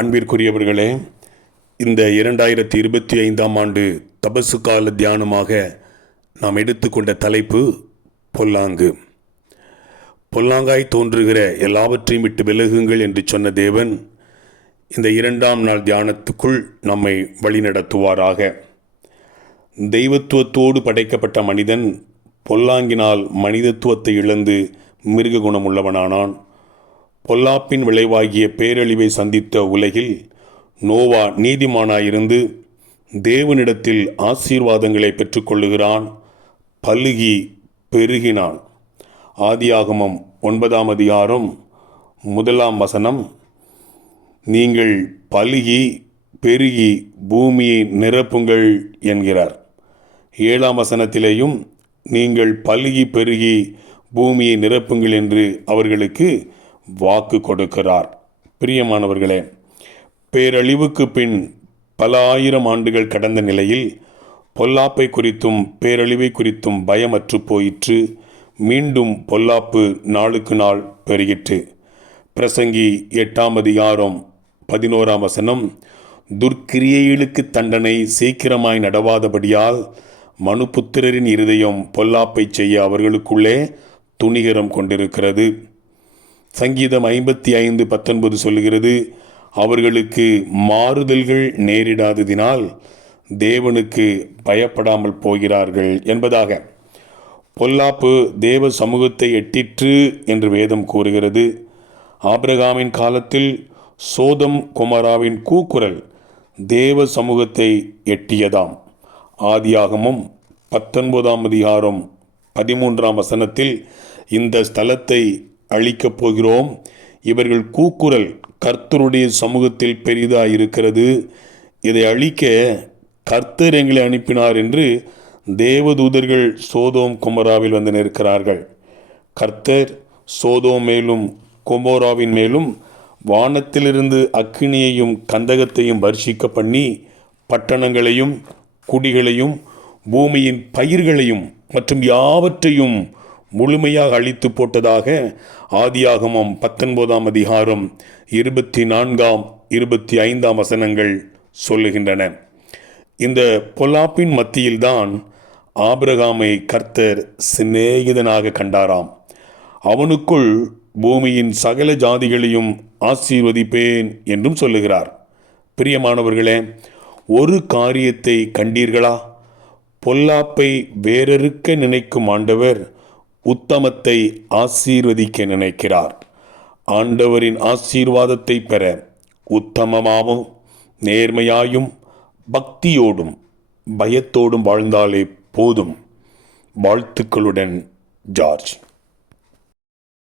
அன்பிற்குரியவர்களே, இந்த 2025ஆம் ஆண்டு தபசு கால தியானமாக நாம் எடுத்துக்கொண்ட தலைப்பு பொல்லாங்கு. பொல்லாங்காய் தோன்றுகிற எல்லாவற்றையும் விட்டு விலகுங்கள் என்று சொன்ன தேவன் இந்த 2ஆம் நாள் தியானத்துக்குள் நம்மை வழிநடத்துவாராக. தெய்வத்துவத்தோடு படைக்கப்பட்ட மனிதன் பொல்லாங்கினால் மனிதத்துவத்தை இழந்து மிருக குணமுள்ளவனானான். பொல்லாப்பின் விளைவாகிய பேரழிவை சந்தித்த உலகில் நோவா நீதிமானாயிருந்து தேவனிடத்தில் ஆசீர்வாதங்களை பெற்றுக்கொள்ளுகிறான். பலுகி பெருகினான். ஆதியாகமம் 9ஆம் அதிகாரம் 1ஆம் வசனம், நீங்கள் பலுகி பெருகி பூமியை நிரப்புங்கள் என்கிறார். 7ஆம் வசனத்திலேயும் நீங்கள் பலுகி பெருகி பூமியை நிரப்புங்கள் என்று அவர்களுக்கு வாக்கு கொடுக்கிறார். பிரியமானவர்களே, பேரழிவுக்கு பின் பல ஆயிரம் ஆண்டுகள் கடந்த நிலையில் பொல்லாப்பை குறித்தும் பேரழிவை குறித்தும் பயமற்று போயிற்று. மீண்டும் பொல்லாப்பு நாளுக்கு நாள் பெருகிற்று. பிரசங்கி 8ஆம் அதிகாரம் 11ஆம் வசனம், துர்க்கிரியைகளுக்கு தண்டனை சீக்கிரமாய் நடவாதபடியால் மனுபுத்திரரின் இருதயம் பொல்லாப்பை செய்ய அவர்களுக்குள்ளே துணிகரம் கொண்டிருக்கிறது. சங்கீதம் 55:19 சொல்லுகிறது, அவர்களுக்கு மாறுதல்கள் நேரிடாததினால் தேவனுக்கு பயப்படாமல் போகிறார்கள் என்பதாக. பொல்லாப்பு தேவ சமூகத்தை எட்டிற்று என்று வேதம் கூறுகிறது. ஆபிரகாமின் காலத்தில் சோதம் கொமராவின் கூக்குரல் தேவ சமூகத்தை எட்டியதாம். ஆதியாகமம் 19ஆம் அதிகாரம் 13ஆம் வசனத்தில், இந்த ஸ்தலத்தை அழிக்கப் போகிறோம், இவர்கள் கூக்குரல் கர்த்தருடைய சமூகத்தில் பெரிதாயிருக்கிறது, இதை அழிக்க கர்த்தர் எங்களை அனுப்பினார் என்று தேவதூதர்கள் சோதோம் கொமோராவில் வந்து நிற்கிறார்கள். கர்த்தர் சோதோம் மேலும் கொமோராவின் மேலும் வானத்திலிருந்து அக்கினியையும் கந்தகத்தையும் வர்ஷிக்க பண்ணி பட்டணங்களையும் குடிகளையும் பூமியின் பயிர்களையும் மற்றும் யாவற்றையும் முழுமையாக அழித்து போட்டதாக ஆதியாகமம் 19ஆம் அதிகாரம் 24ஆம் 25ஆம் வசனங்கள் சொல்லுகின்றன. இந்த பொல்லாப்பின் மத்தியில்தான் ஆபிரகாமை கர்த்தர் சிநேகிதனாக கண்டாராம். அவனுக்குள் பூமியின் சகல ஜாதிகளையும் ஆசீர்வதிப்பேன் என்றும் சொல்லுகிறார். பிரியமானவர்களே, ஒரு காரியத்தை கண்டீர்களா? பொல்லாப்பை வேறறுக்க நினைக்கும் ஆண்டவர் உத்தமத்தை ஆசீர்வதிக்க நினைக்கிறார். ஆண்டவரின் ஆசீர்வாதத்தை பெற உத்தமமாகவும் நேர்மையாயும் பக்தியோடும் பயத்தோடும் வாழ்ந்தாலே போதும். வாழ்த்துக்களுடன், ஜார்ஜ்.